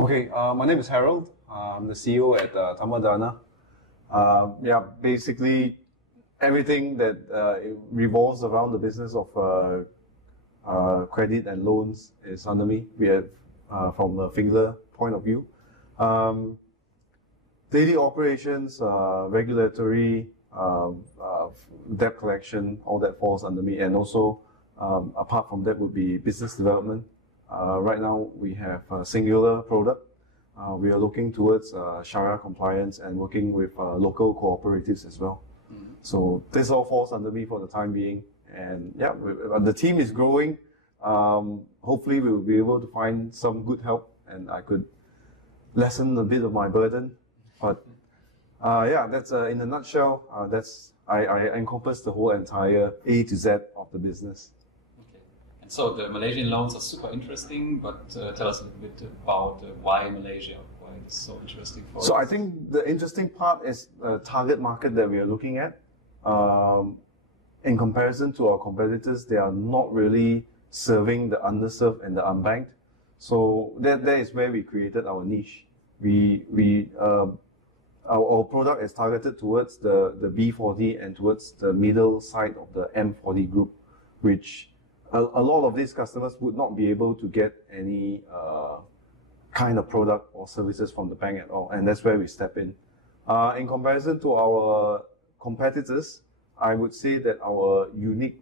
Okay, my name is Harold. I'm the CEO at Tamadana. Yeah, basically everything that revolves around the business of credit and loans is under me. We have, from the Fingler point of view, daily operations, regulatory, debt collection, all that falls under me. And also, apart from that, would be business development. Right now, we have a singular product. We are looking towards Sharia compliance and working with local cooperatives as well. Mm-hmm. So this all falls under me for the time being. And yeah, the team is growing. Hopefully, we will be able to find some good help, and I could lessen a bit of my burden. But yeah, that's in a nutshell. I encompass the whole entire A to Z of the business. So the Malaysian loans are super interesting, but tell us a little bit about why Malaysia, why it's so interesting for us. So I think the interesting part is the target market that we are looking at. In comparison to our competitors, they are not really serving the underserved and the unbanked. So that is where we created our niche. Our product is targeted towards the B40 and towards the middle side of the M40 group, which a lot of these customers would not be able to get any kind of product or services from the bank at all, and that's where we step in. In comparison to our competitors, I would say that our unique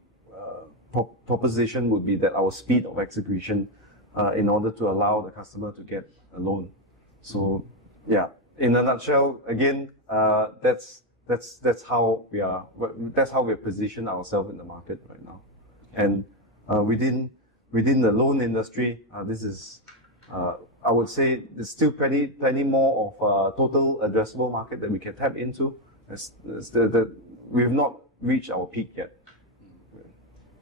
proposition would be that our speed of execution in order to allow the customer to get a loan. So yeah, in a nutshell, again, that's how we position ourselves in the market right now. And within the loan industry, this is, I would say, there's still plenty more of total addressable market that we can tap into. We have not reached our peak yet.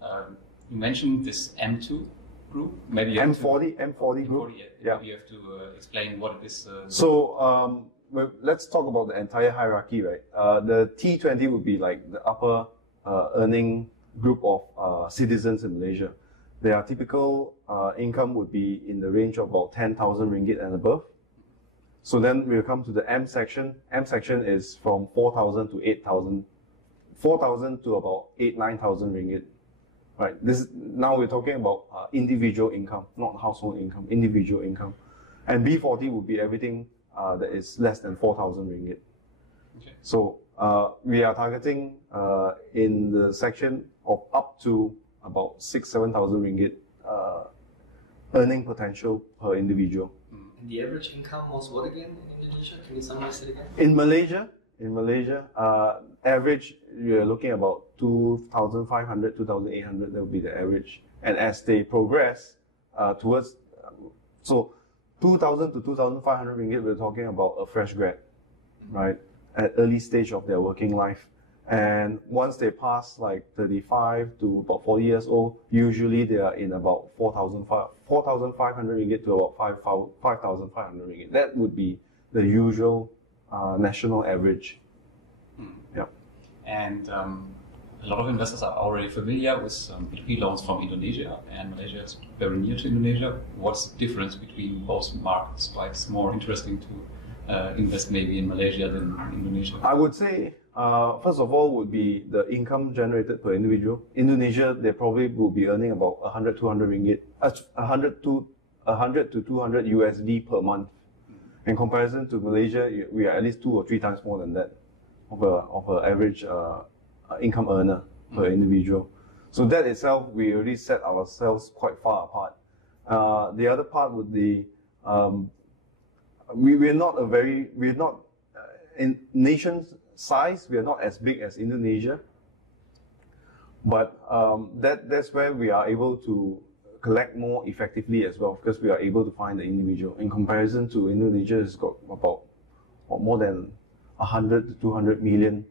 You mentioned this M2 group. Maybe you M40 have group. Yeah. Maybe you have to explain what it is. So let's talk about the entire hierarchy, right? The T20 would be like the upper earning group of citizens in Malaysia. Their typical income would be in the range of about 10,000 ringgit and above. So then we'll come to the M section. M section is from 4,000 to 8,000, 4,000 to about 9,000 ringgit. Right. Now we're talking about individual income, not household income, individual income. And B40 would be everything that is less than 4,000 ringgit. Okay. So we are targeting in the section of up to about 6,000 to 7,000 ringgit earning potential per individual. And the average income was what again in Indonesia? Can you summarize it again? In Malaysia, average you're looking about 2,500, 2,800. That would be the average. And as they progress towards, so 2,000 to 2,500 ringgit, we're talking about a fresh grad, right? At early stage of their working life. And once they pass like 35 to about 40 years old, usually they are in about 4,500 ringgit to about 5,500 ringgit. That would be the usual national average. Yeah. And a lot of investors are already familiar with P2P loans from Indonesia, and Malaysia is very near to Indonesia. What's the difference between both markets? Why it's more interesting to invest maybe in Malaysia than in Indonesia? I would say, first of all, would be the income generated per individual. Indonesia, they probably will be earning about 100, 200 ringgit, 100 to 200 USD per month. In comparison to Malaysia, we are at least 2 or 3 times more than that of an average income earner per individual. So that itself, we already set ourselves quite far apart. The other part would be, we're not in nation size, we are not as big as Indonesia, but that's where we are able to collect more effectively as well, because we are able to find the individual. In comparison to Indonesia, it's got about more than 100 to 200 million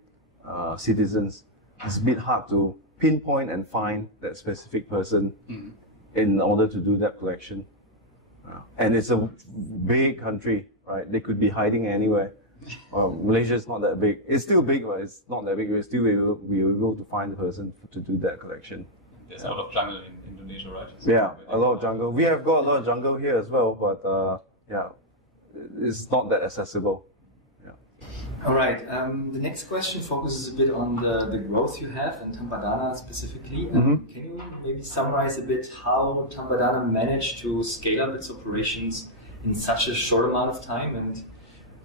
citizens. It's a bit hard to pinpoint and find that specific person in order to do that collection. And it's a big country, right? They could be hiding anywhere. Malaysia is not that big. It's still big, but it's not that big. We're still able to find the person to do that collection. There's a lot of jungle in Indonesia, right? Yeah, a lot of jungle. We have got a lot of jungle here as well, but yeah, it's not that accessible. All right. The next question focuses a bit on the growth you have in Tampadana specifically. Can you maybe summarize a bit how Tampadana managed to scale up its operations in such a short amount of time, and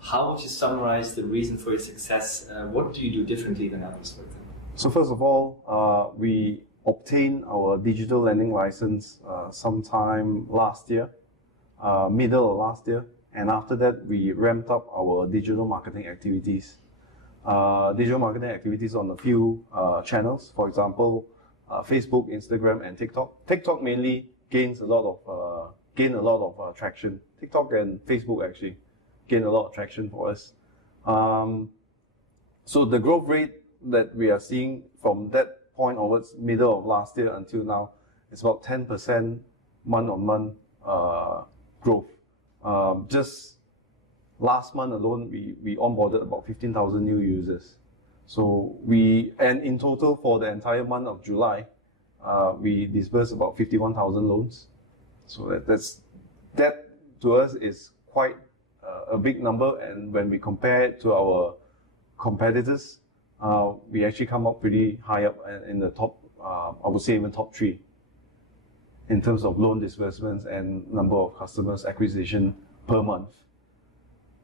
how would you summarize the reason for your success? What do you do differently than others, for example? So first of all, we obtained our digital lending license sometime last year, middle of last year. And after that, we ramped up our digital marketing activities. Digital marketing activities on a few channels, for example, Facebook, Instagram, and TikTok. TikTok mainly gained a lot of traction. TikTok and Facebook actually gained a lot of traction for us. So the growth rate that we are seeing from that point onwards, middle of last year until now, is about 10% month-on-month growth. Just last month alone, we onboarded about 15,000 new users. So and in total for the entire month of July, we disbursed about 51,000 loans. So that to us is quite a big number. And when we compare it to our competitors, we actually come up pretty high up in the top, I would say even top 3. In terms of loan disbursements and number of customers acquisition per month.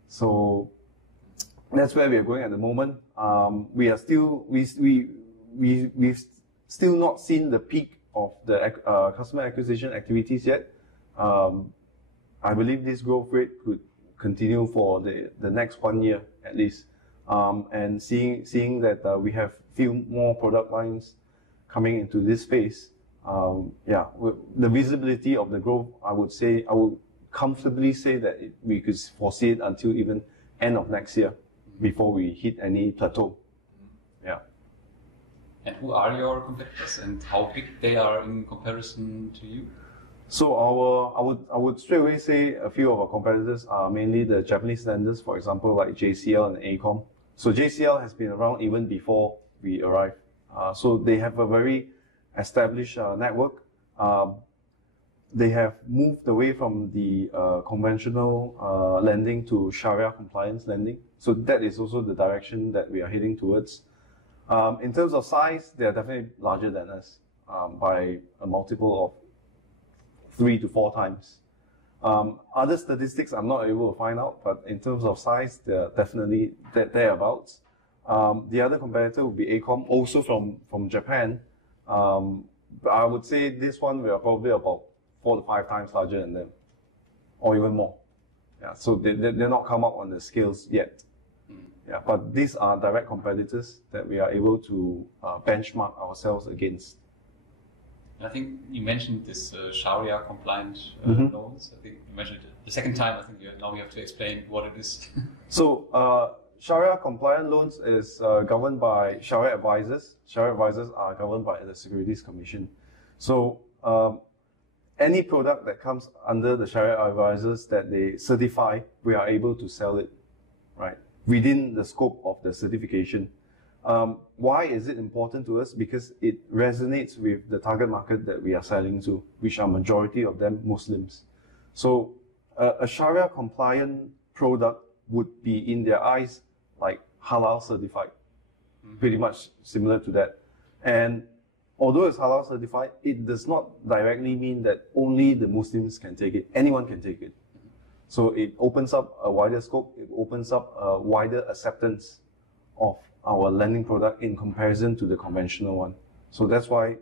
So that's where we are going at the moment. We are still we've still not seen the peak of the customer acquisition activities yet. I believe this growth rate could continue for the next 1 year at least. And seeing that we have few more product lines coming into this space. The visibility of the growth, I would comfortably say that we could foresee it until even end of next year before we hit any plateau. Yeah. And who are your competitors and how big they are in comparison to you? So I would straight away say a few of our competitors are mainly the Japanese lenders, for example, like JCL and ACOM. So JCL has been around even before we arrived. So they have a very established network. They have moved away from the conventional lending to Sharia compliance lending. So that is also the direction that we are heading towards. In terms of size, they are definitely larger than us by a multiple of 3 to 4 times. Other statistics I'm not able to find out, but in terms of size, they're definitely thereabouts. The other competitor would be ACOM, also from Japan. I would say this one we are probably about 4 to 5 times larger than them, or even more. Yeah, so they're not come up on the scales yet. Yeah, but these are direct competitors that we are able to benchmark ourselves against. I think you mentioned this Sharia compliant loans. I think you mentioned it the second time. I think now we have to explain what it is. So Sharia compliant loans is governed by Sharia advisors. Sharia advisors are governed by the Securities Commission. So any product that comes under the Sharia advisors that they certify, we are able to sell it, right, within the scope of the certification. Why is it important to us? Because it resonates with the target market that we are selling to, which are majority of them Muslims. So a Sharia compliant product would be in their eyes like halal certified, pretty much similar to that. And although it's halal certified, it does not directly mean that only the Muslims can take it. Anyone can take it. So it opens up a wider scope. It opens up a wider acceptance of our lending product in comparison to the conventional one. So that's why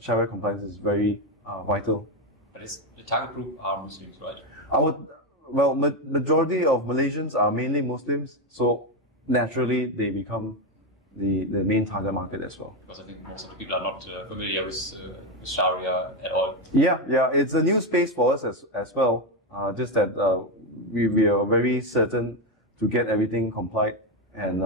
Sharia compliance is very vital. But the target group are Muslims, right? Majority of Malaysians are mainly Muslims, so naturally they become the main target market as well. Because I think most of the people are not familiar with Sharia at all. Yeah, it's a new space for us as well. Just that we are very certain to get everything complied and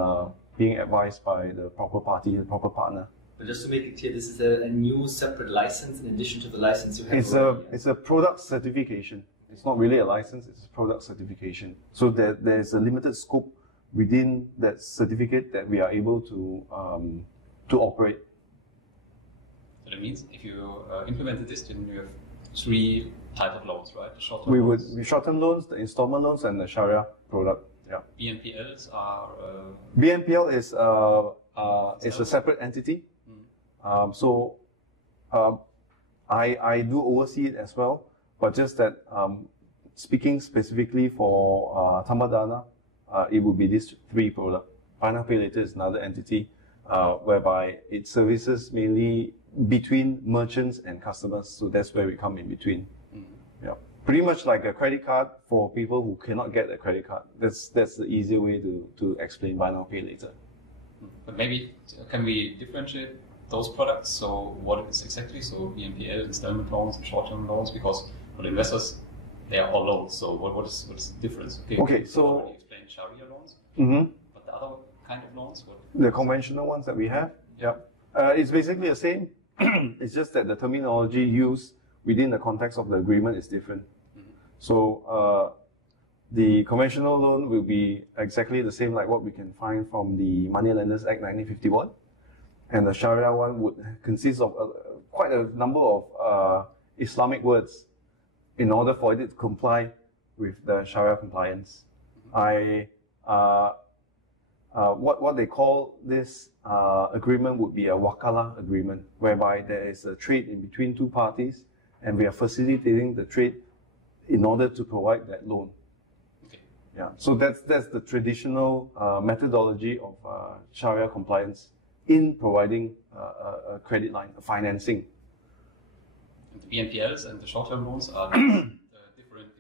being advised by the proper party, the proper partner. But just to make it clear, this is a new separate license in addition to the license you have. It's a product certification. It's not really a license, it's a product certification. So there's a limited scope within that certificate that we are able to operate. So that means if you implemented this, then you have three types of loans, right? The short-term We loans. short-term loans, the installment loans, and the Sharia product. Yeah. BNPLs are BNPL is a separate entity. I do oversee it as well, but just that speaking specifically for Tambadana, it would be these three products. Buy Now Pay Later is another entity whereby it services mainly between merchants and customers, so that's where we come in between. Yeah, pretty much like a credit card for people who cannot get a credit card. That's the easier way to explain Buy Now Pay Later. But maybe can we differentiate those products? So what is exactly? So BNPL, installment loans, and short-term loans, because for the investors, they are all loans. So what is the difference? Okay, so you already explained Sharia loans, but the other kind of loans, what? The conventional ones that we have, yeah, it's basically the same. It's just that the terminology used within the context of the agreement is different. So the conventional loan will be exactly the same like what we can find from the Moneylenders Act 1951. And the Sharia one would consist of quite a number of Islamic words in order for it to comply with the Sharia compliance. What they call this agreement would be a wakala agreement, whereby there is a trade in between two parties, and we are facilitating the trade in order to provide that loan. Okay. Yeah, so that's the traditional methodology of Sharia compliance in providing a credit line, a financing. And the BNPLs and the short-term loans are different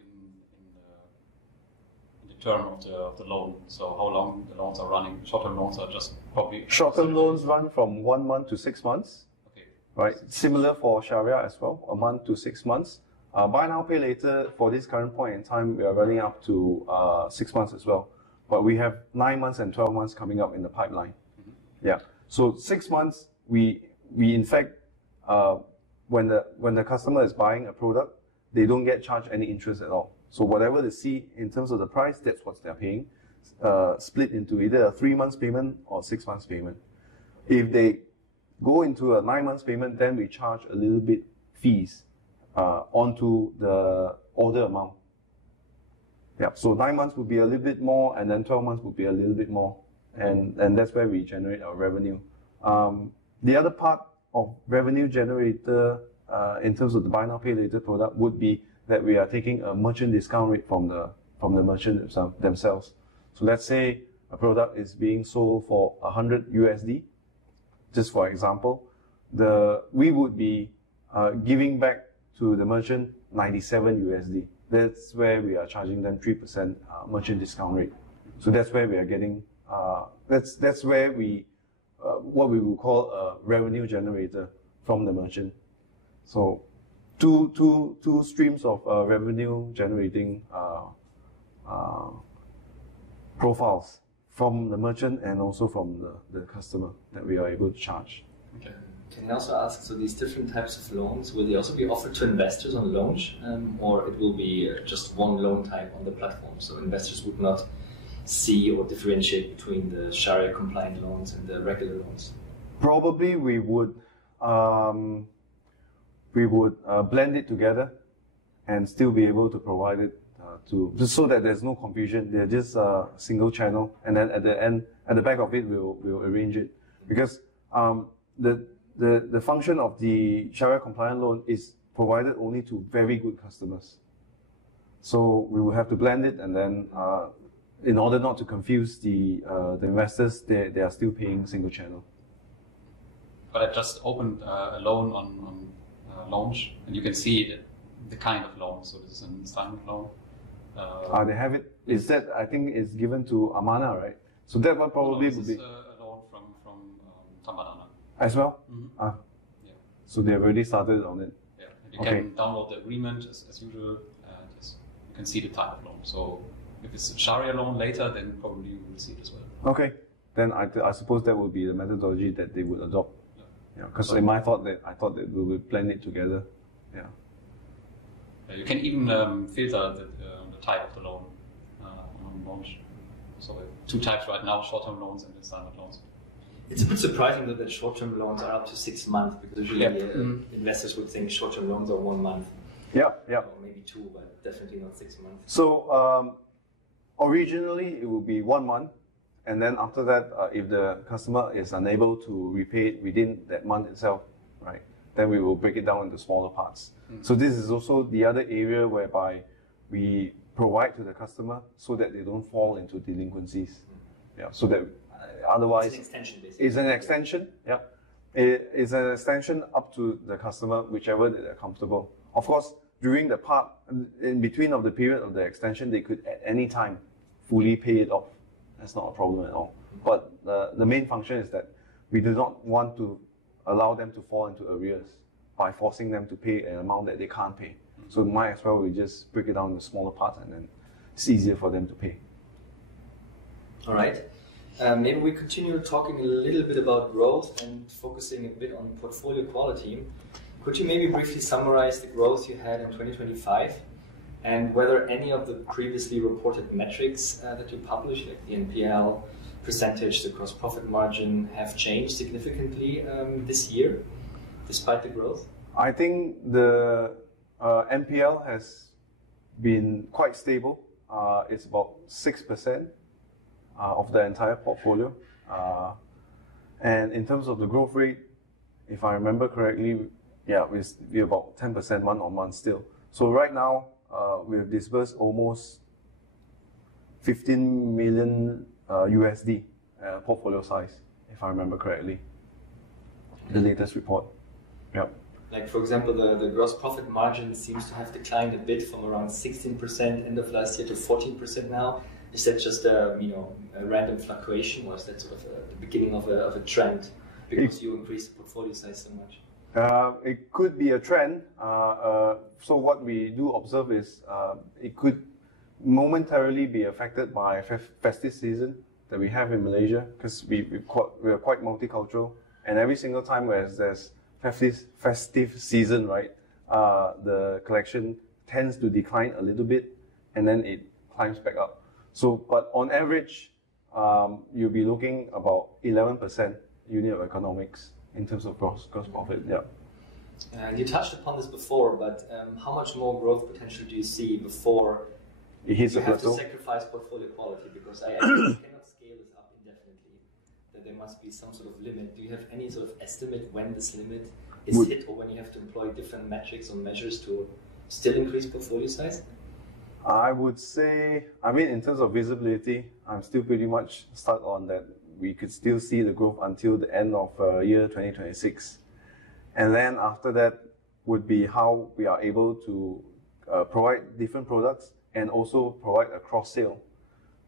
in the term of the loan. So how long the loans are running. Short-term loans are just probably... Short-term loans run from 1 month to 6 months. Okay. Right, similar for Sharia as well, 1 month to 6 months. Buy Now Pay Later, for this current point in time, we are running up to 6 months as well. But we have 9 months and 12 months coming up in the pipeline. Yeah, so 6 months, we in fact, when the customer is buying a product, they don't get charged any interest at all. So whatever they see in terms of the price, that's what they're paying, split into either a 3 months payment or 6 months payment. If they go into a 9 months payment, then we charge a little bit fees onto the order amount. Yeah, so 9 months would be a little bit more, and then 12 months would be a little bit more, and that's where we generate our revenue. The other part of revenue generator in terms of the Buy Now Pay Later product would be that we are taking a merchant discount rate from the merchant themselves. So let's say a product is being sold for $100 USD, just for example, we would be giving back to the merchant 97 USD. That's where we are charging them 3% merchant discount rate. So that's where we are getting. That's where we what we will call a revenue generator from the merchant. So two streams of revenue generating profiles from the merchant and also from the customer that we are able to charge. Okay. Can I also ask, so these different types of loans, will they also be offered to investors on launch, or it will be just one loan type on the platform, so investors would not see or differentiate between the Sharia compliant loans and the regular loans? Probably we would blend it together and still be able to provide it just so that there's no confusion. They're just a single channel, and then at the back of it, we'll arrange it, because the function of the Sharia compliant loan is provided only to very good customers. So we will have to blend it, and then in order not to confuse the investors, they are still paying single channel. But I just opened a loan on launch, and you can see the kind of loan. So this is an installment loan. They have it. Is that, I think, is given to Amana, right? So that one probably would be a loan from Tambadana. as well. Yeah. So they've already started on it. Yeah, and you can download the agreement as usual, and you can see the type of loan. So if it's a Sharia loan later, then probably you will see it as well. Okay, then I suppose that would be the methodology that they would adopt. Yeah, because in my thought that we would plan it together. Yeah. You can even filter the type of the loan on launch. So 2 types right now: short-term loans and installment loans. It's a bit surprising that short-term loans are up to 6 months, because usually investors would think short-term loans are 1 month. Yeah, yeah. Or maybe 2, but definitely not 6 months. So originally it would be 1 month, and then after that, if the customer is unable to repay it within that month itself, right, then we will break it down into smaller parts. So this is also the other area whereby we provide to the customer so that they don't fall into delinquencies. Yeah, so that otherwise It's an extension, basically. it's an extension. Yeah, it's an extension up to the customer, whichever they're comfortable. Of course, during the part in between of the period of the extension, they could at any time fully pay it off. That's not a problem at all. But the main function is that we do not want to allow them to fall into arrears by forcing them to pay an amount that they can't pay. So might as well we just break it down into smaller parts, and then it's easier for them to pay. All right. Maybe we continue talking a little bit about growth and focusing a bit on portfolio quality. Could you maybe briefly summarize the growth you had in 2025 and whether any of the previously reported metrics that you published, like the NPL percentage, the gross profit margin, have changed significantly this year, despite the growth? I think the NPL has been quite stable. It's about 6% of the entire portfolio. And in terms of the growth rate, if I remember correctly, yeah, we're about 10% month on month still. So right now, we've disbursed almost 15 million USD portfolio size, if I remember correctly. The latest report. Yeah. Like, for example, the gross profit margin seems to have declined a bit from around 16% end of last year to 14% now. Is that just a random fluctuation, or is that sort of the beginning of a trend because you increased the portfolio size so much? It could be a trend. So what we do observe is it could momentarily be affected by festive season that we have in Malaysia, because we are quite multicultural, and every single time where there's festive season, right, the collection tends to decline a little bit, and then it climbs back up. So, but on average, you'll be looking about 11% unit of economics in terms of gross profit. Yeah. You touched upon this before, but how much more growth potential do you see before it hits you a have plateau? to sacrifice portfolio quality? Because I cannot scale this up indefinitely. That there must be some sort of limit. Do you have any sort of estimate when this limit is hit, or when you have to employ different metrics or measures to still increase portfolio size? I would say, I mean, in terms of visibility, I'm still pretty much stuck on that. We could still see the growth until the end of year 2026. And then after that would be how we are able to provide different products and also provide a cross-sale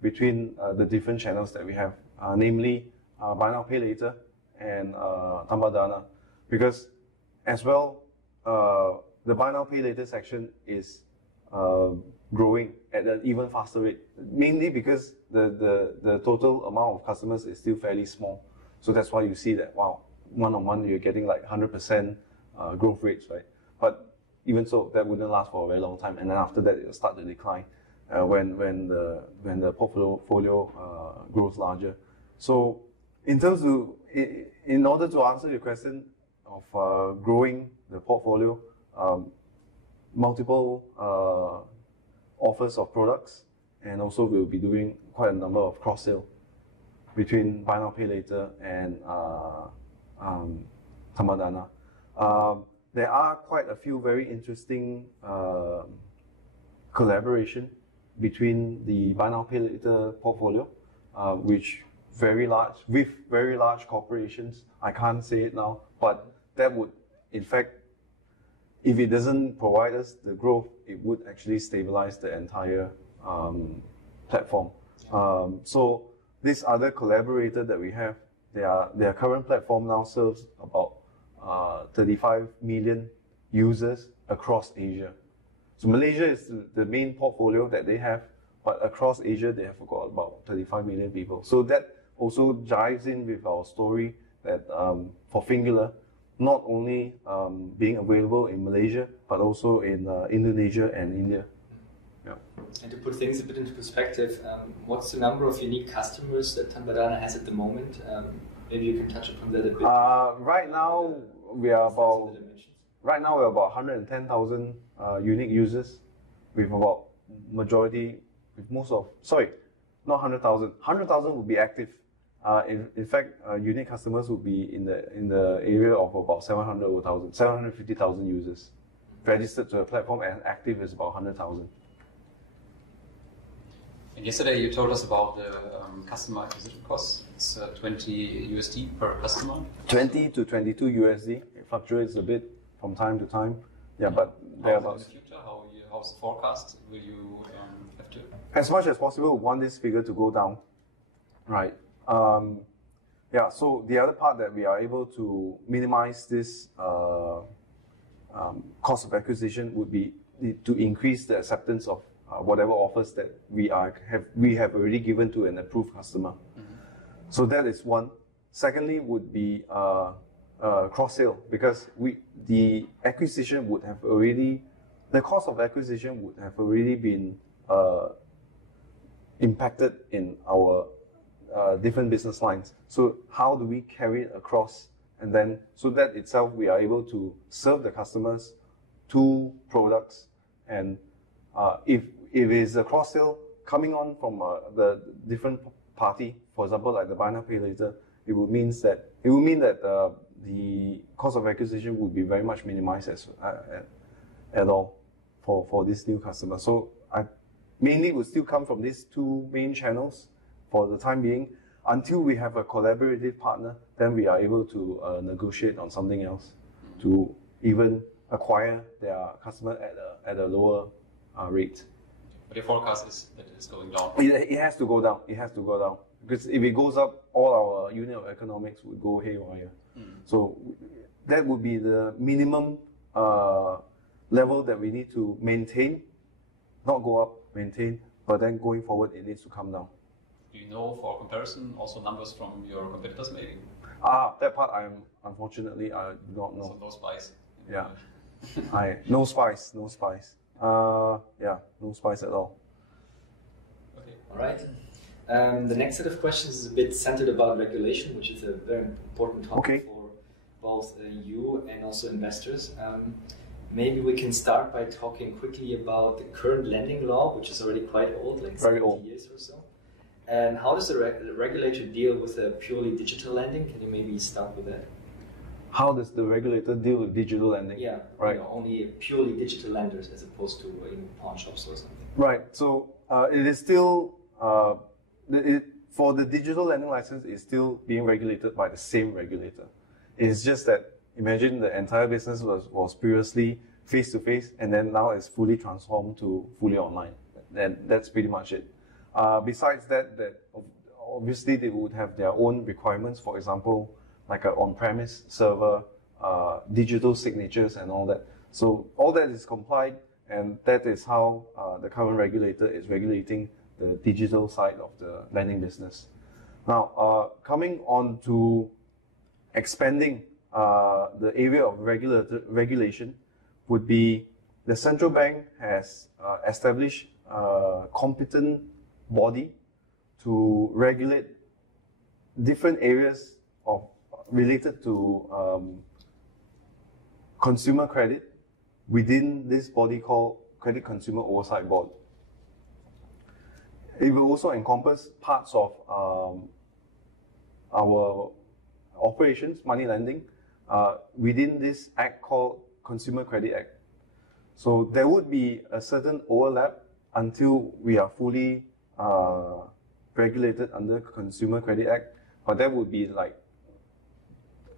between the different channels that we have, namely Buy Now Pay Later and Tanpa Dana. Because as well, the Buy Now Pay Later section is growing at an even faster rate, mainly because the total amount of customers is still fairly small. So that's why you see that, wow, month on month you're getting like 100% growth rates, right? But even so, that wouldn't last for a very long time, and then after that it'll start to decline when the portfolio grows larger. So in terms of, in order to answer your question of growing the portfolio, multiple offers of products, and also we'll be doing quite a number of cross-sale between Buy Now Pay Later and Tanpa Dana. There are quite a few very interesting collaboration between the Buy Now Pay Later portfolio, with very large corporations. I can't say it now, but that would, in fact, if it doesn't provide us the growth, it would actually stabilize the entire platform. So this other collaborator that we have, their current platform now serves about 35 million users across Asia. So Malaysia is the main portfolio that they have, but across Asia they have got about 35 million people. So that also jives in with our story that for Fingular, not only being available in Malaysia, but also in Indonesia and India. Yeah. And to put things a bit into perspective, what's the number of unique customers that Tanpa Dana has at the moment? Maybe you can touch upon that a bit. Right now we are about 110,000 unique users, with about majority, with most of, sorry, not 100,000. 100,000 would be active. In fact, unique customers would be in the area of about 750,000 users registered to the platform, and active is about 100,000. And yesterday you told us about the customer acquisition costs. It's $20 USD per customer. 20 to 22 USD. It fluctuates a bit from time to time. Yeah, but thereabouts. In the future, how's the forecast? Will you have to? As much as possible, we want this figure to go down, right? Yeah. So the other part that we are able to minimize this cost of acquisition would be to increase the acceptance of whatever offers that we have already given to an approved customer. Mm-hmm. So that is one. Secondly, would be cross sale, because the cost of acquisition would have already been impacted in our different business lines. So how do we carry it across, and then so that itself we are able to serve the customers two products, and if it is a cross sale coming on from the different party, for example, like the buy now pay later, it would mean that the cost of acquisition would be very much minimized at all for this new customer. So mainly would still come from these two main channels for the time being. Until we have a collaborative partner, then we are able to negotiate on something else to even acquire their customer at a lower rate. But your forecast is that it's going down. It has to go down. It has to go down, because if it goes up, all our unit of economics would go haywire. So that would be the minimum level that we need to maintain, not go up, maintain. But then going forward, it needs to come down. Do you know, for comparison, also numbers from your competitors, maybe? That part unfortunately I do not know. So no spice. Yeah, no spice. Yeah, no spice at all. Okay. All right. The next set of questions is a bit centered about regulation, which is a very important topic for both you and also investors. Maybe we can start by talking quickly about the current lending law, which is already quite old, like 70 years or so. And how does the regulator deal with a purely digital lending? Can you maybe start with that? How does the regulator deal with digital lending? Yeah, right. Only purely digital lenders as opposed to pawn shops or something. Right. So it is still for the digital lending license is still being regulated by the same regulator. It's just that imagine the entire business was previously face to face, and then now it's fully transformed to fully online. Then that's pretty much it. Besides that obviously they would have their own requirements. For example, like an on-premise server, digital signatures and all that. So all that is complied, and that is how the current regulator is regulating the digital side of the lending business. Now, coming on to expanding the area of regulation would be the central bank has established a competent body to regulate different areas related to consumer credit within this body called Credit Consumer Oversight Board. It will also encompass parts of our operations, money lending, within this act called Consumer Credit Act. So there would be a certain overlap until we are fully regulated under Consumer Credit Act, but that would be like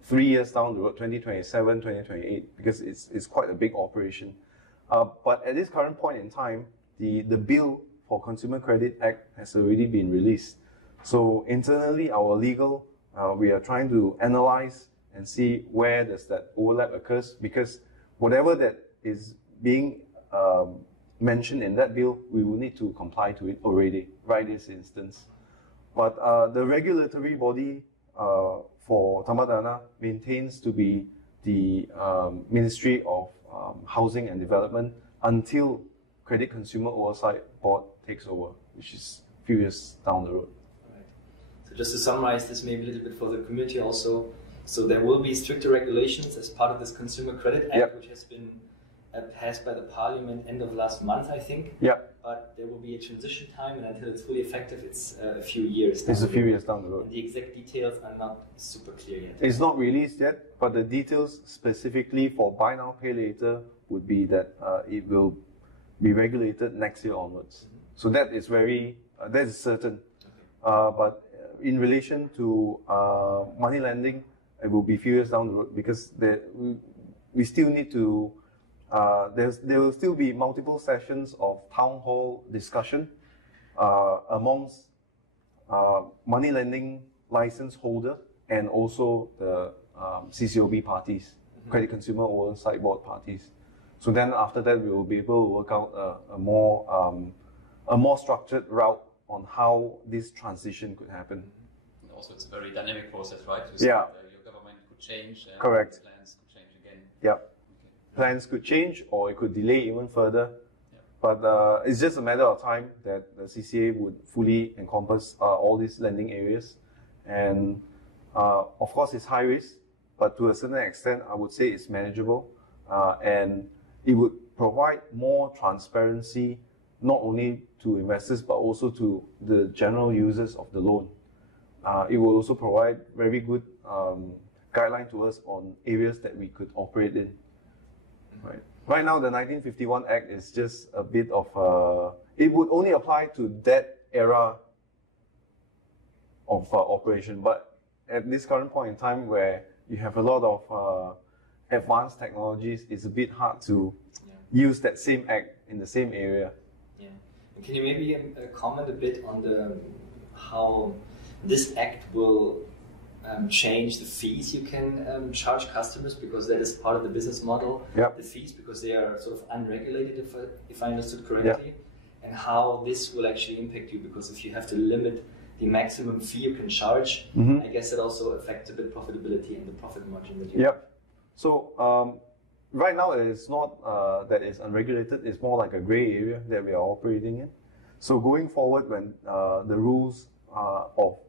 3 years down the road, 2027, 2028, because it's quite a big operation. But at this current point in time, the bill for Consumer Credit Act has already been released. So internally, our legal, we are trying to analyze and see where does that overlap occurs, because whatever that is being mentioned in that bill, we will need to comply to it already, right this instance. But the regulatory body for Tamadana maintains to be the Ministry of Housing and Development until Credit Consumer Oversight Board takes over, which is a few years down the road. Right. So just to summarize this maybe a little bit for the community also, so there will be stricter regulations as part of this Consumer Credit Act, which has been passed by the parliament end of last month, I think. Yeah. But there will be a transition time, and until it's fully effective, it's a few years. It's a few years down the road. And the exact details are not super clear yet. It's not released yet, but the details specifically for buy now, pay later would be that it will be regulated next year onwards. So that is that is certain. But in relation to money lending, it will be a few years down the road because we still need to. There will still be multiple sessions of town hall discussion amongst money lending license holder and also the CCOB parties, Credit Consumer Oversight Board parties. So then after that, we will be able to work out a more structured route on how this transition could happen. And also, it's a very dynamic process, right? Yeah. Your government could change. And Correct. Plans could change again. Yeah. Plans could change or it could delay even further. Yeah. But it's just a matter of time that the CCA would fully encompass all these lending areas. And of course, it's high risk, but to a certain extent, I would say it's manageable. And it would provide more transparency, not only to investors, but also to the general users of the loan. It will also provide very good guideline to us on areas that we could operate in. Right now, the 1951 Act is just a bit of it would only apply to that era of operation. But at this current point in time where you have a lot of advanced technologies, it's a bit hard to use that same act in the same area. Yeah. And can you maybe comment a bit on how this act will change the fees you can charge customers, because that is part of the business model. Yep. The fees, because they are sort of unregulated, if I understood correctly, yep. And how this will actually impact you, because if you have to limit the maximum fee you can charge, I guess it also affects a bit profitability and the profit margin that you have. So right now it is not that it's unregulated, it's more like a gray area that we are operating in. So going forward, when the rules of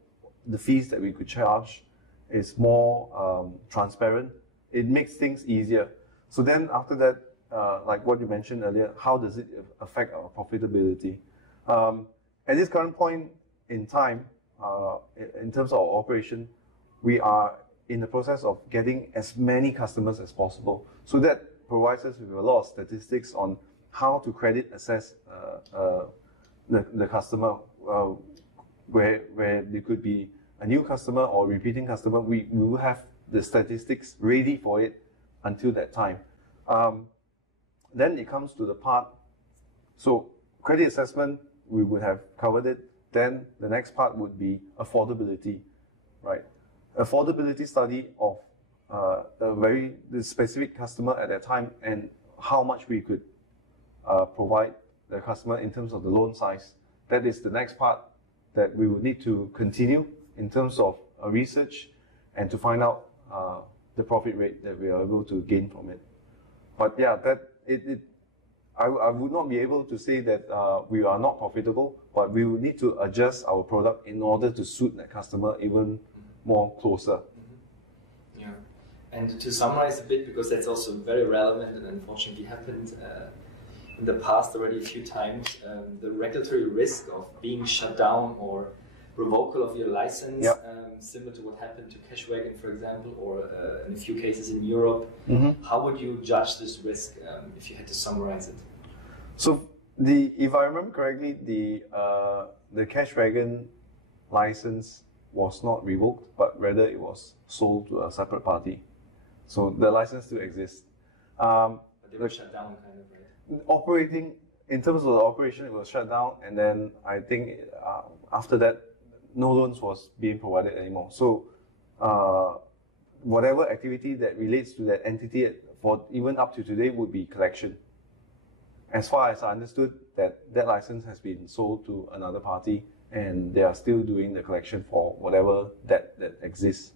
the fees that we could charge is more transparent, it makes things easier. So then after that, like what you mentioned earlier, how does it affect our profitability? At this current point in time, in terms of our operation, we are in the process of getting as many customers as possible. So that provides us with a lot of statistics on how to credit assess the customer, where there could be a new customer or repeating customer. We will have the statistics ready for it until that time. Then it comes to the part, so credit assessment, we would have covered it. Then the next part would be affordability, right? Affordability study of the specific customer at that time and how much we could provide the customer in terms of the loan size. That is the next part that we would need to continue in terms of research and to find out the profit rate that we are able to gain from it. But yeah, I would not be able to say that we are not profitable, but we will need to adjust our product in order to suit that customer even more closer. Yeah, and to summarize a bit, because that's also very relevant and unfortunately happened in the past already a few times, the regulatory risk of being shut down or revocal of your license, similar to what happened to Cashwagon, for example, or in a few cases in Europe. How would you judge this risk if you had to summarize it? So, if I remember correctly, the Cashwagon license was not revoked, but rather it was sold to a separate party. So the license still exists. But they were shut down, kind of, right? Operating, in terms of the operation, it was shut down, and then I think after that, no loans was being provided anymore. So whatever activity that relates to that entity for even up to today would be collection. As far as I understood, that license has been sold to another party and they are still doing the collection for whatever that exists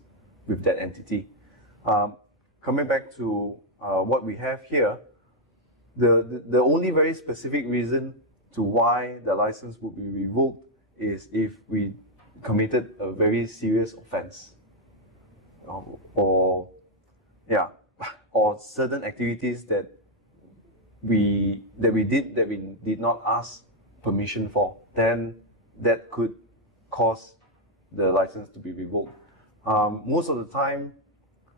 with that entity. Coming back to what we have here, the only very specific reason to why the license would be revoked is if we committed a very serious offense, or certain activities that we did not ask permission for, then that could cause the license to be revoked. Most of the time,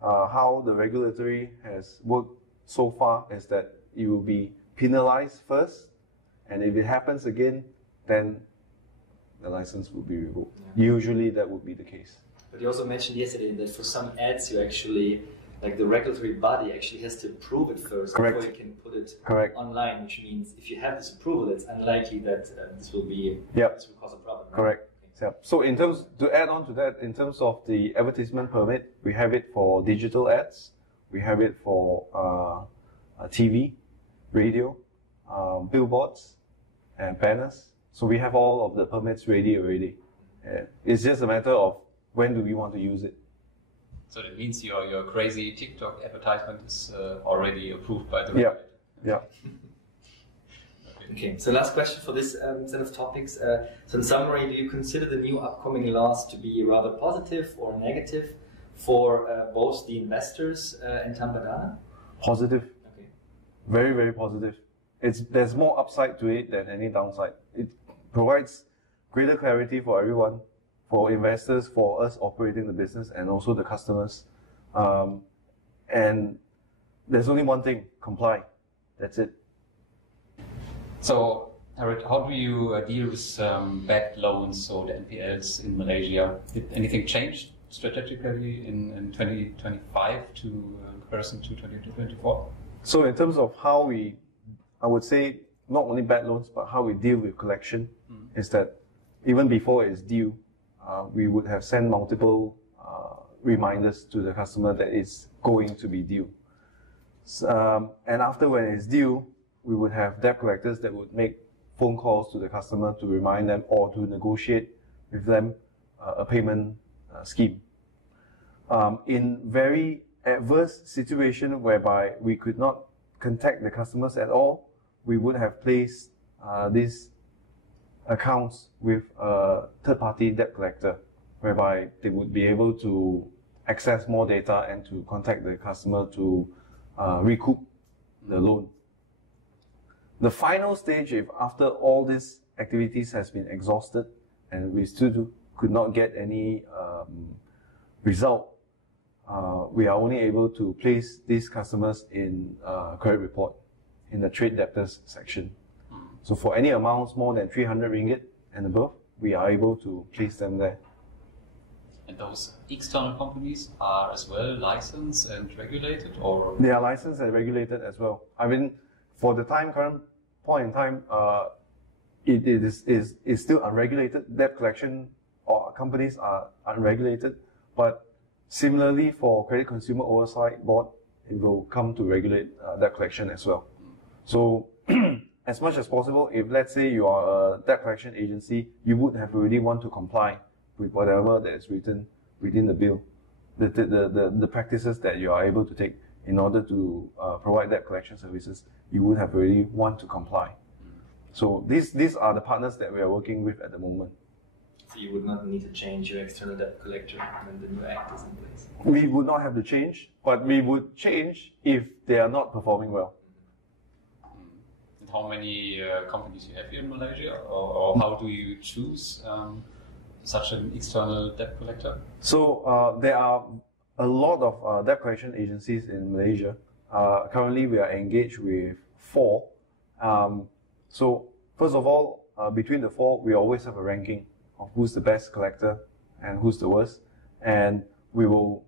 how the regulatory has worked so far is that you will be penalized first, and if it happens again, then the license will be revoked. Yeah. Usually that would be the case. But you also mentioned yesterday that for some ads you actually, like the regulatory body actually has to approve it first. Correct. Before you can put it Correct. online, which means if you have this approval, it's unlikely that this will cause a problem. Right? Correct. Yeah. So in terms, to add on to that, in terms of the advertisement permit, we have it for digital ads, we have it for TV, radio, billboards, and banners. So we have all of the permits ready already. It's just a matter of when do we want to use it. So that means your crazy TikTok advertisement is already approved by the regulator. Yeah. Okay, so last question for this set of topics. So in summary, do you consider the new upcoming laws to be rather positive or negative for both the investors and Tambadana? Positive. Okay. Very, very positive. There's more upside to it than any downside. It provides greater clarity for everyone, for investors, for us operating the business, and also the customers. And there's only one thing: comply. That's it. So, Harit, how do you deal with bad loans or the NPLs in Malaysia? Did anything change strategically in 2025 in comparison to 2024? So in terms of how I would say, not only bad loans, but how we deal with collection, is that even before it's due, we would have sent multiple reminders to the customer that it's going to be due. And after when it's due, we would have debt collectors that would make phone calls to the customer to remind them or to negotiate with them a payment scheme. In very adverse situation whereby we could not contact the customers at all, we would have placed these accounts with a third-party debt collector, whereby they would be able to access more data and to contact the customer to recoup the loan. The final stage, if after all these activities has been exhausted and we still could not get any result, we are only able to place these customers in credit report in the trade debtors section. So for any amounts more than 300 ringgit and above, we are able to place them there. And those external companies are as well licensed and regulated, or? They are licensed and regulated as well. I mean, for the current point in time, it is still unregulated. Debt collection or companies are unregulated, but similarly for Credit Consumer Oversight Board, it will come to regulate debt collection as well. So as much as possible, if let's say you are a debt collection agency, you would have already want to comply with whatever that is written within the bill, the practices that you are able to take in order to provide debt collection services, you would have already want to comply. So these are the partners that we are working with at the moment. So you would not need to change your external debt collector when the new act is in place? We would not have to change, but we would change if they are not performing well. And how many companies you have here in Malaysia, or how do you choose such an external debt collector? So there are a lot of debt collection agencies in Malaysia. Currently, we are engaged with 4. So first of all, between the 4, we always have a ranking of who's the best collector and who's the worst, and we will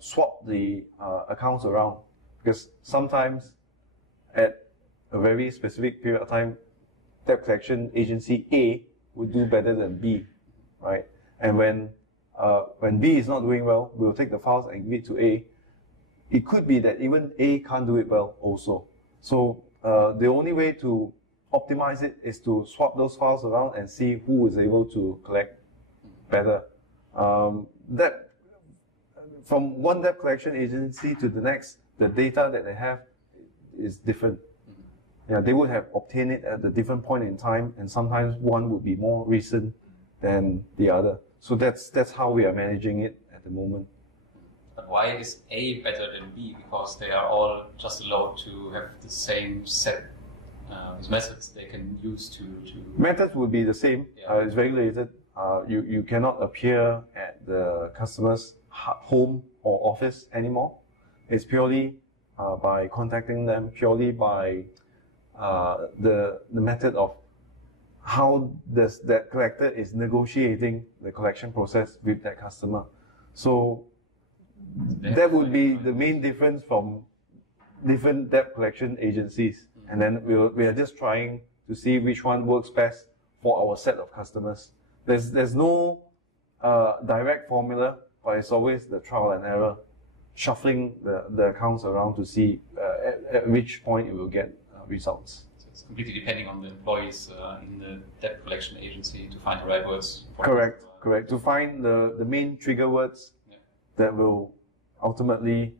swap the accounts around, because sometimes at a very specific period of time, debt collection agency A would do better than B, right? And when B is not doing well, we'll take the files and give it to A. It could be that even A can't do it well also. So the only way to optimize it is to swap those files around and see who is able to collect better. That from one debt collection agency to the next, the data that they have is different. Yeah, they would have obtained it at a different point in time, and sometimes one would be more recent than the other. So that's how we are managing it at the moment. But why is A better than B? Because they are all just allowed to have the same set methods they can use to. Methods would be the same. Yeah. It's regulated. You cannot appear at the customer's home or office anymore. It's purely by contacting them, purely by the method of how that collector is negotiating the collection process with that customer. So that would be the main difference from different debt collection agencies. And then we are just trying to see which one works best for our set of customers. There's no direct formula, but it's always the trial and error, shuffling the accounts around to see at which point it will get results. So it's completely depending on the employees in the debt collection agency to find the right words. Correct. To find the main trigger words that will ultimately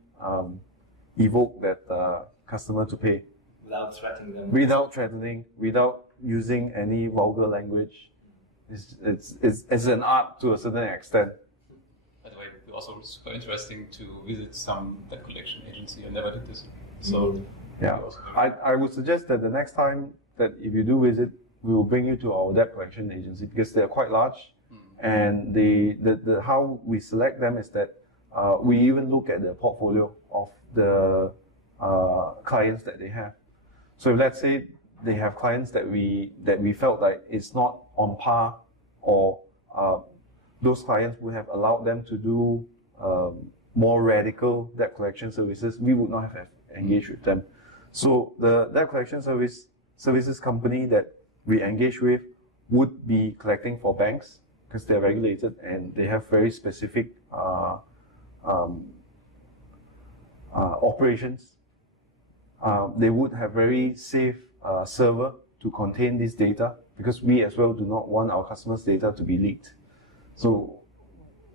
evoke that customer to pay. Without threatening them. Without threatening, without using any vulgar language. It's an art to a certain extent. By the way, it was also super interesting to visit some debt collection agency. I never did this. So yeah, I would suggest that the next time that if you do visit, we will bring you to our debt collection agency because they are quite large, and the how we select them is that we even look at the portfolio of the clients that they have. So if let's say they have clients that we felt like it's not on par, or those clients would have allowed them to do more radical debt collection services, we would not have engaged with them. So the debt collection services company that we engage with would be collecting for banks because they're regulated and they have very specific operations. They would have very safe server to contain this data because we as well do not want our customers' data to be leaked. So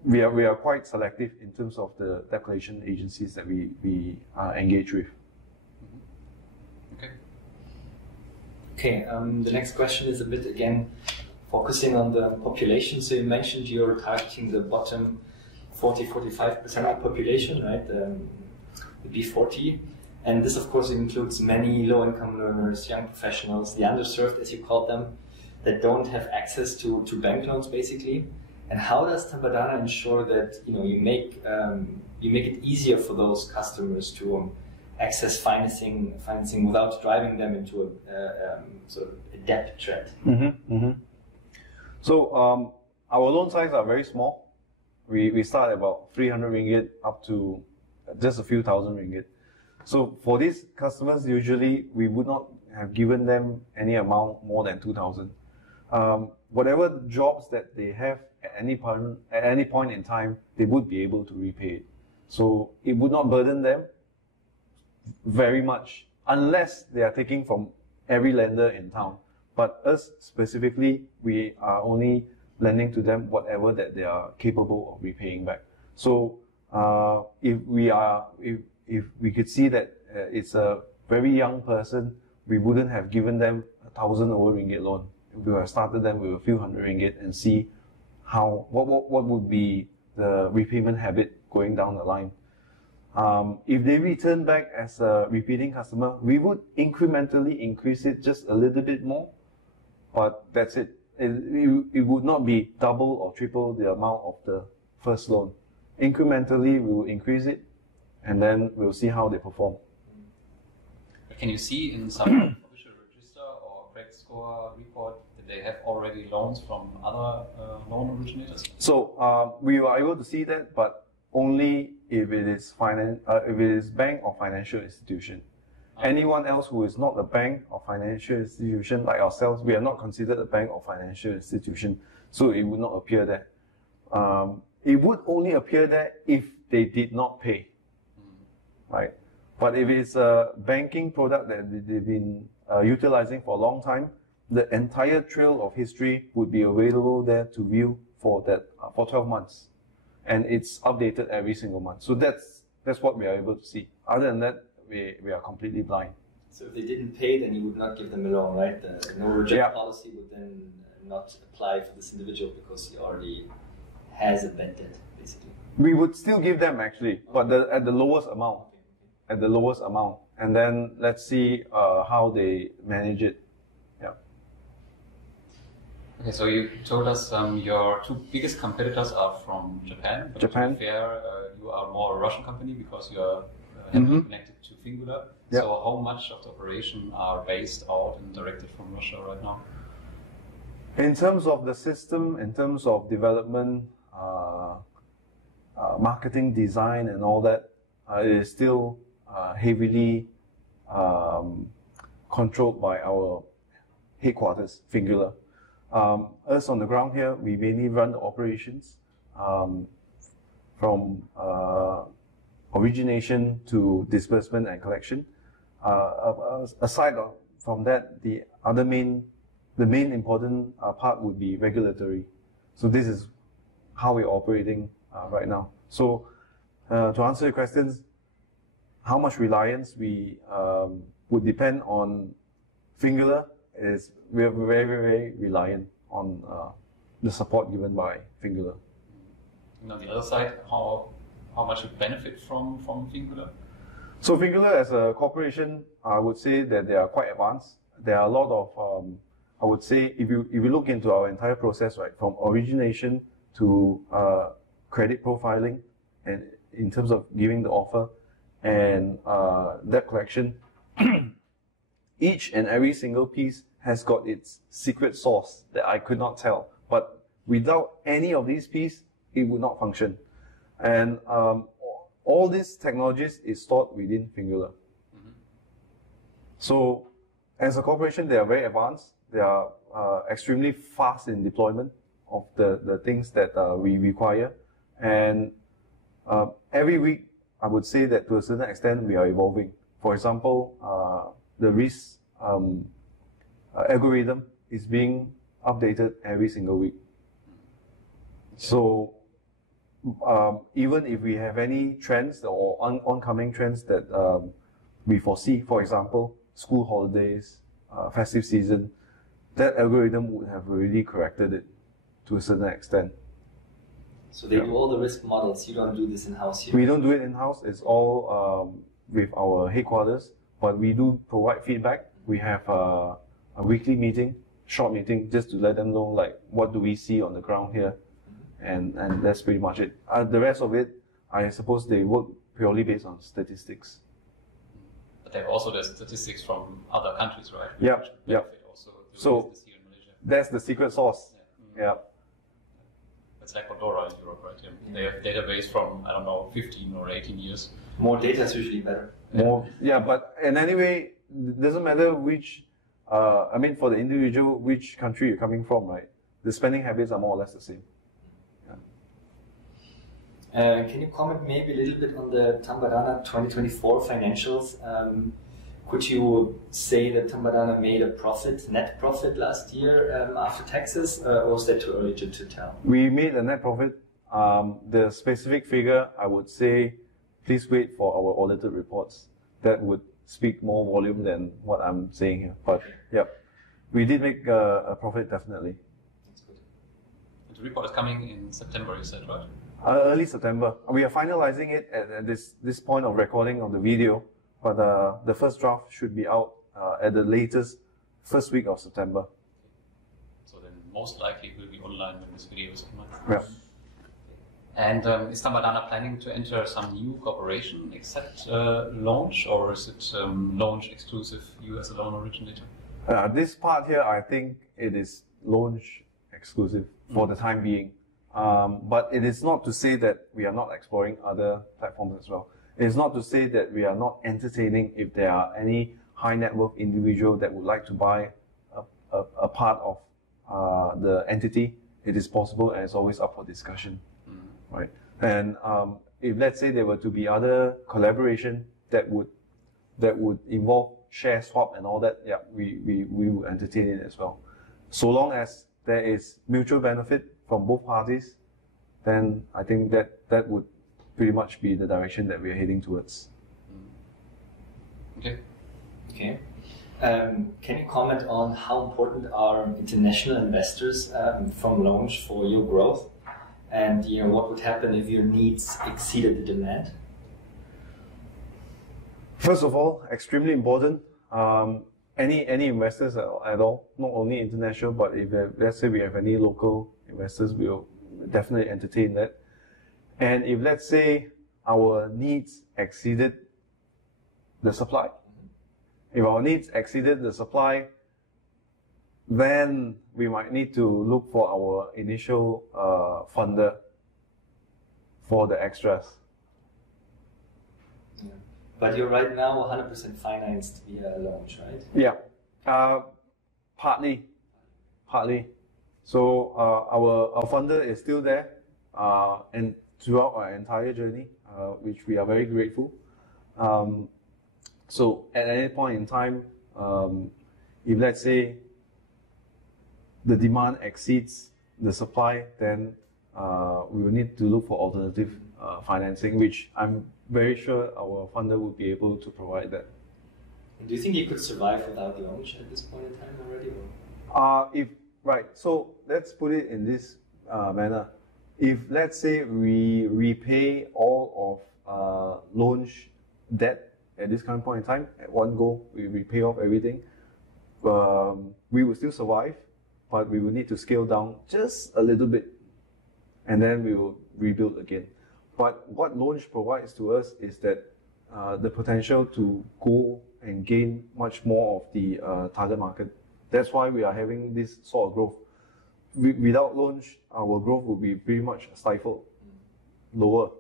we are quite selective in terms of the debt collection agencies that we engage with. Okay, the next question is a bit again focusing on the population. So you mentioned you're targeting the bottom 40-45% of the population, right? The B40. And this, of course, includes many low-income learners, young professionals, the underserved, as you call them, that don't have access to bank loans, basically. And how does Tambadana ensure that you make it easier for those customers to access financing without driving them into a sort of a debt trap? So our loan size are very small. We start at about 300 ringgit up to just a few thousand ringgit. So for these customers, usually we would not have given them any amount more than 2,000. Whatever jobs that they have at any point in time, they would be able to repay it. So it would not burden them very much unless they are taking from every lender in town. But us specifically, we are only lending to them whatever that they are capable of repaying back. So if we could see that it's a very young person, we wouldn't have given them 1,000 over ringgit loan. We would have started them with a few hundred ringgit and see what would be the repayment habit going down the line. If they return back as a repeating customer, we would incrementally increase it just a little bit more, but that's it. It would not be double or triple the amount of the first loan. Incrementally, we will increase it, and then we'll see how they perform. Can you see in some official register or credit score report that they have already loans from other loan originators? So we were able to see that, but only if it is bank or financial institution. Anyone else who is not a bank or financial institution like ourselves, we are not considered a bank or financial institution, so it would not appear there. It would only appear there if they did not pay, right? But if it's a banking product that they've been utilizing for a long time, the entire trail of history would be available there to view for 12 months. And it's updated every single month. So that's what we are able to see. Other than that, we are completely blind. So if they didn't pay, then you would not give them a loan, right? The no reject policy would then not apply for this individual because he already has a bad debt, basically? We would still give them actually, but at the lowest amount. At the lowest amount. And then let's see how they manage it. Yeah. Okay, so you told us your two biggest competitors are from Japan. But Japan. To be fair, you are more a Russian company because you are heavily connected to Fingular. Yep. So how much of the operation are based out and directed from Russia right now? In terms of the system, in terms of development, marketing, design, and all that, it is still heavily controlled by our headquarters, Fingular. Us on the ground here, we mainly run the operations from origination to disbursement and collection. Aside from that, the main important part would be regulatory. So this is how we're operating right now. So to answer your questions, how much reliance we would depend on Fingular is we're very, very reliant on the support given by Fingular. And on the other side, how much you benefit from Fingular? So Fingular as a corporation, I would say that they are quite advanced. There are a lot of, I would say, if you look into our entire process, right, from origination to credit profiling, and in terms of giving the offer and debt collection, each and every single piece has got its secret sauce that I could not tell. But without any of these pieces, it would not function. And all these technologies is stored within Fingular. So as a corporation, they are very advanced. They are extremely fast in deployment of the things that we require. And every week, I would say that to a certain extent, we are evolving. For example, the risk algorithm is being updated every single week. So even if we have any trends or oncoming trends that we foresee, for example, school holidays, festive season, that algorithm would have already corrected it to a certain extent. So they do all the risk models. You don't do this in-house here? We don't do it in-house. It's all with our headquarters, but we do provide feedback. We have a weekly meeting, short meeting, just to let them know like what do we see on the ground here, and that's pretty much it. The rest of it, I suppose they work purely based on statistics. But they have also the statistics from other countries, right? Yep, Which yep. benefit also the So business here in Malaysia. that's the secret sauce. Yeah. It's like Fedora in Europe, right? They have database from, I don't know, 15 or 18 years. More data is usually better. More, yeah, but in any way, it doesn't matter which, I mean, for the individual, which country you're coming from, right? The spending habits are more or less the same. Can you comment maybe a little bit on the Tambadana 2024 financials? Could you say that Tambadana made a profit, net profit last year after taxes, or was that too early to tell? We made a net profit. The specific figure, I would say, please wait for our audited reports. That would speak more volume than what I'm saying here. But yeah, we did make a profit, definitely. That's good. And the report is coming in September, you said, right? Early September. We are finalizing it at this point of recording of the video, but the first draft should be out at the latest first week of September. So then most likely it will be online when this video is online. Yeah. And is Tambadana planning to enter some new cooperation except launch, or is it launch exclusive, you as a loan originator? This part here, I think it is launch exclusive for the time being. But it is not to say that we are not exploring other platforms as well. It is not to say that we are not entertaining if there are any high net worth individual that would like to buy a part of the entity. It is possible and it's always up for discussion, right? And if let's say there were to be other collaboration that would involve share swap and all that, yeah, we would entertain it as well. So long as there is mutual benefit from both parties, then I think that would pretty much be the direction that we are heading towards. Okay. Okay. Can you comment on how important are international investors from launch for your growth? And what would happen if your needs exceeded the demand? First of all, extremely important. Any investors at all, not only international, but if let's say we have any local investors, we'll definitely entertain that. And if let's say our needs exceeded the supply, if our needs exceeded the supply, then we might need to look for our initial funder for the extras. Yeah. But you're right now 100% financed via launch, right? Yeah, partly. So our funder is still there, and throughout our entire journey, which we are very grateful. So at any point in time, if let's say the demand exceeds the supply, then we will need to look for alternative financing, which I'm very sure our funder will be able to provide that. Do you think you could survive without launch at this point in time already? Right, so let's put it in this manner. If let's say we repay all of launch debt at this current point in time, at one go, we repay off everything, we will still survive, but we will need to scale down just a little bit, and then we will rebuild again. But what launch provides to us is that the potential to go and gain much more of the target market. That's why we are having this sort of growth. Without launch, our growth will be pretty much stifled, lower.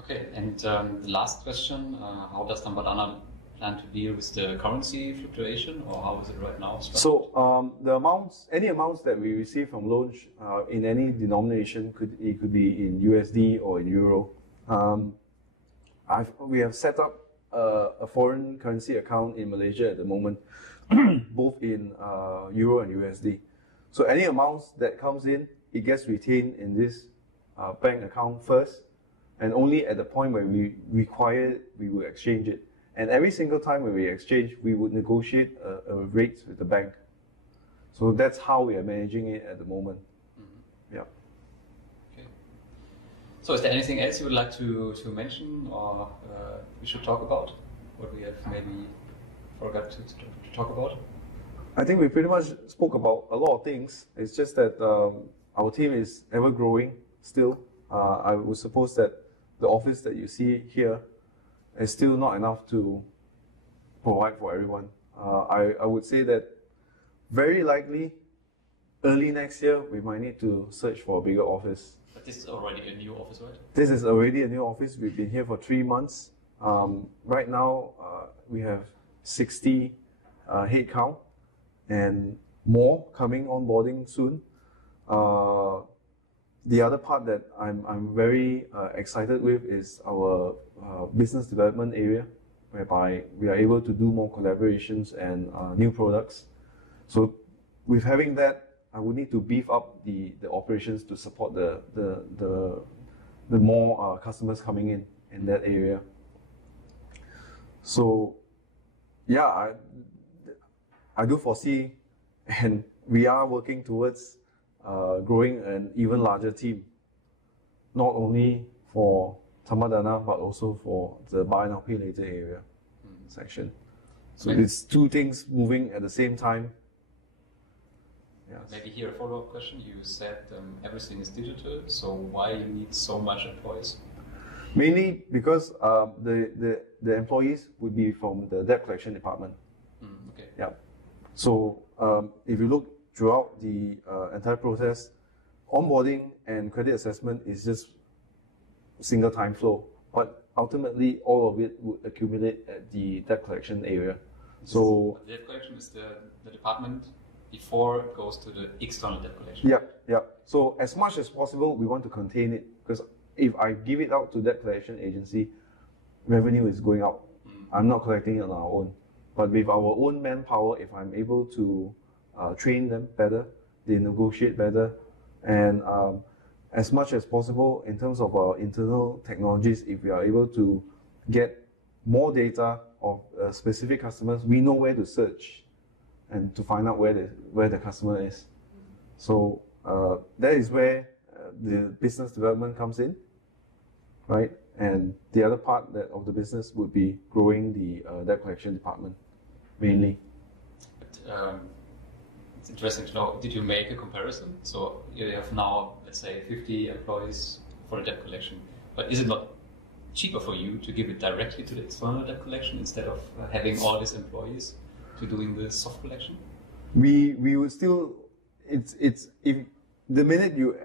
Okay, and the last question, how does Tambadana plan to deal with the currency fluctuation, or how is it right now structured? So any amounts that we receive from launch in any denomination, it could be in USD or in Euro. We have set up a foreign currency account in Malaysia at the moment, both in Euro and USD. So any amounts that comes in, it gets retained in this bank account first, and only at the point when we require it, we will exchange it. And every single time when we exchange, we would negotiate a rate with the bank. So that's how we are managing it at the moment. Mm-hmm. Yeah. Okay. So is there anything else you would like to mention, or we should talk about? What we have maybe forgot to talk about? I think we pretty much spoke about a lot of things. It's just that our team is ever growing still. I would suppose that the office that you see here is still not enough to provide for everyone. I would say that very likely early next year we might need to search for a bigger office. But this is already a new office, right? This is already a new office. We've been here for 3 months. Right now we have 60 head count and more coming on boarding soon. The other part that I'm very excited with is our business development area, whereby we are able to do more collaborations and new products. So with having that, I would need to beef up the operations to support the more customers coming in that area. So yeah, I do foresee, and we are working towards growing an even larger team, not only for Tambadana, but also for the buy now pay later area section. So it's two things moving at the same time. Yes. Maybe here a follow-up question. You said everything is digital, so why you need so much employees? Mainly because the employees would be from the debt collection department. Okay. Yeah. So if you look throughout the entire process, onboarding and credit assessment is just single time flow, but ultimately all of it would accumulate at the debt collection area. So the debt collection is the department before it goes to the external debt collection. Yeah. So as much as possible, we want to contain it, because if I give it out to debt collection agency, revenue is going out. I'm not collecting it on our own. But with our own manpower, if I'm able to train them better, they negotiate better, and as much as possible in terms of our internal technologies, if we are able to get more data of specific customers, we know where to search and to find out where the customer is. So that is where the business development comes in, right? And the other part of the business would be growing the debt collection department, mainly. But, it's interesting to know, did you make a comparison? So you have now, let's say, 50 employees for the debt collection, but is it not cheaper for you to give it directly to the external debt collection instead of having all these employees to doing the soft collection? We would still, if the minute you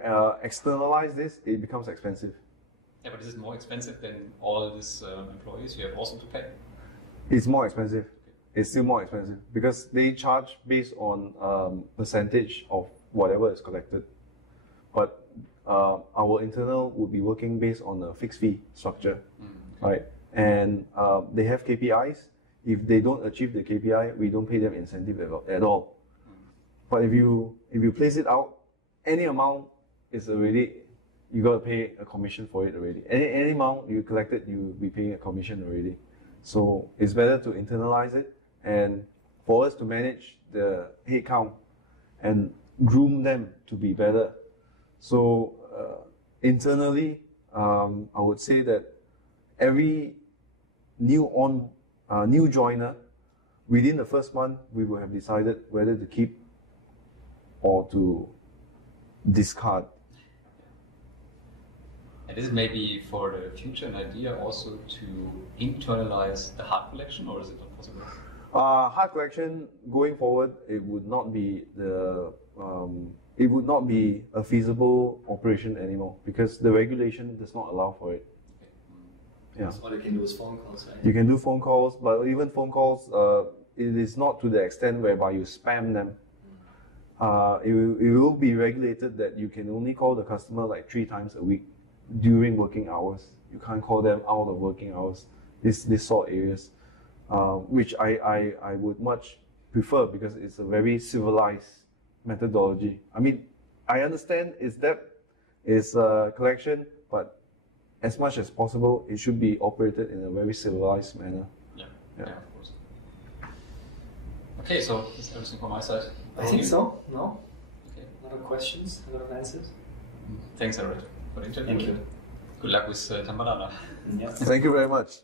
externalize this, it becomes expensive. Yeah, but is it more expensive than all these employees you have also to pay? It's more expensive. It's still more expensive because they charge based on percentage of whatever is collected. But our internal would be working based on a fixed fee structure, right? And they have KPIs. If they don't achieve the KPI, we don't pay them incentive at all. But if you place it out, any amount is already, you got to pay a commission for it already. Any amount you collected, you will be paying a commission already. So it's better to internalize it and for us to manage the headcount and groom them to be better. So internally, I would say that every new joiner, within the first month, we will have decided whether to keep or to discard. And is it maybe for the future an idea also to internalize the hard collection, or is it not possible? Hard collection going forward, it would not be a feasible operation anymore because the regulation does not allow for it. Yeah. So all you can do is phone calls, right? You can do phone calls, but even phone calls, it is not to the extent whereby you spam them. It will be regulated that you can only call the customer like 3 times a week during working hours. You can't call them out of working hours. This sort of areas, which I would much prefer because it's a very civilized methodology. I mean, I understand it's debt, it's collection, but as much as possible, it should be operated in a very civilized manner. Yeah, of course. Okay, so that's everything from my side. I think so. No? Okay. A lot of questions, a lot of answers. Thanks, Eric, for the interview. Thank you. Good luck with Tambadana. Yes. Thank you very much.